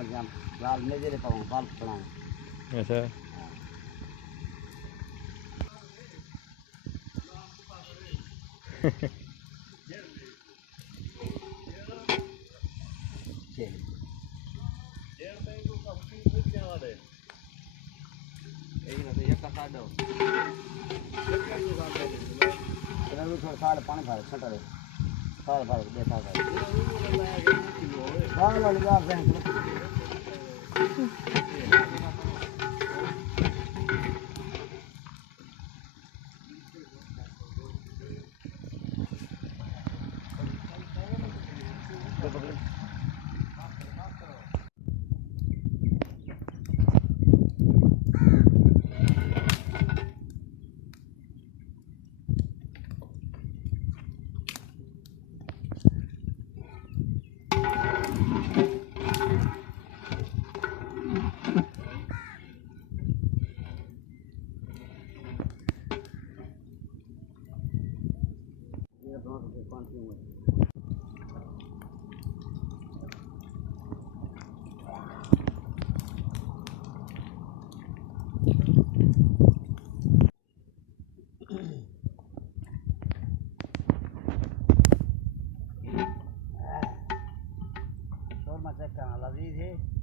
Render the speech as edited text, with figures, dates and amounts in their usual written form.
लाल मेरे पाऊँ बाल बनाए अच्छा साल पानी भर छटा रे साल भर देखा कर बाल वाली बात है शोरमा चेक करना लजीज है।